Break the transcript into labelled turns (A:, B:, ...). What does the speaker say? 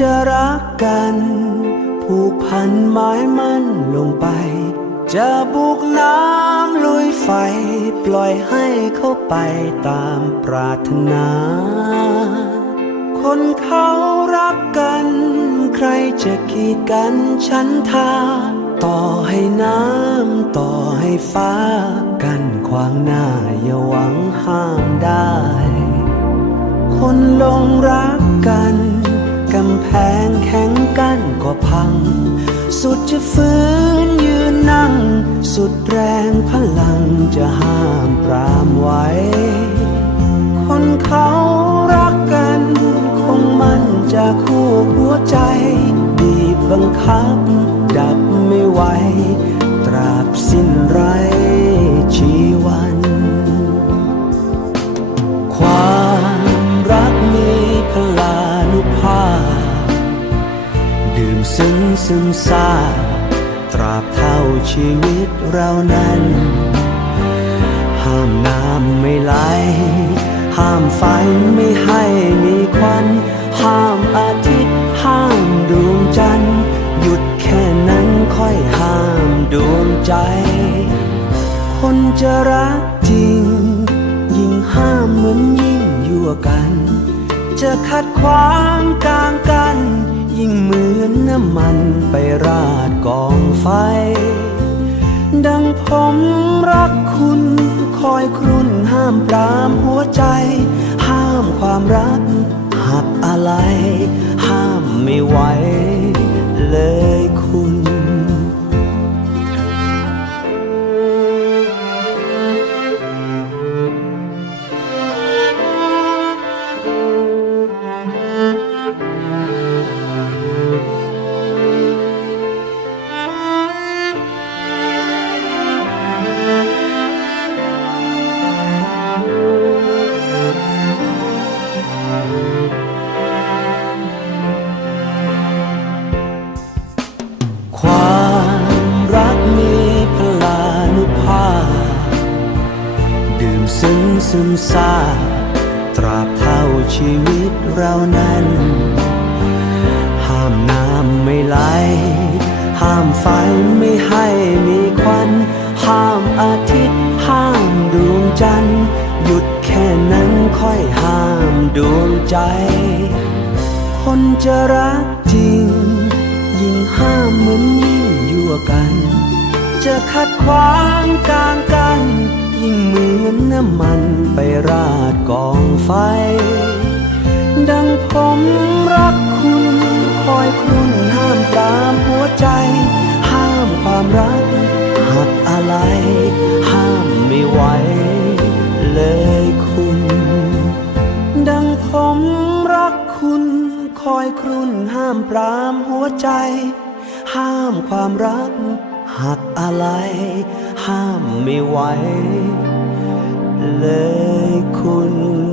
A: จะรักกัน ผูกพันหมายมั่นลงไป จะบุกน้ำลุยไฟ ปล่อยให้เขาไปตามปรารถนา คนเขารักกัน ใครจะกีดกันฉันทา ต่อให้น้ำต่อให้ฟ้า กันขวางหน้าอย่าหวังห้ามได้ คนลงรักกัน จะฟื้นยืนนั่ง สุดแรงพลังจะห้ามปรามไว้ คนเขารักกัน คงมันจะคู่หัวใจบีบบังคับ ดับไม่ไหว ตราบสิ้นไรชีวัน ความรักมีพลานุภาพ ดื่มซึ้งซึมซาบ ตราบเท่าชีวิตเรานั้น ห้ามน้ำไม่ไหล ห้ามไฟไม่ให้มีควันห้ามอาทิตย์ ห้ามดวงจันทร์หยุดแค่นั้นค่อยห้ามดวงใจ คนจะรักจริง ยิ่งห้ามเหมือนยิ่งยั่วกัน จะขัดขวางกลางกัน ยิ่งเหมือ นน้ำมันไปราดกองไฟ ดังผมรักคุณคอยครุ่นห้ามปรามหัวใจ ห้ามความรักหักอะไร ห้ามไม่ไหวเลย ซึ้งซึมซาตราบเท่าชีวิตเรานั้น ห้ามน้ำไม่ไหล ห้ามไฟไม่ให้มีควัน ห้ามอาทิตย์ ห้ามดวงจันทร์ หยุดแค่นั้นค่อยห้ามดวงใจ คนจะรักจริง ยิ่งห้ามเหมือนยิ่งยั่วกัน จะขัดขวางกลางกันำมันไปราดกองไฟ ดังผมรักคุณ คอยครุ่นห้ามปรามหัวใจ ห้ามความรักหักอะไร ห้ามไม่ไหวเลยคุณ ดังผมรักคุณ คอยครุ่นห้ามปรามหัวใจ ห้ามความรักหักอะไร ห้ามไม่ไหว เลยคุณ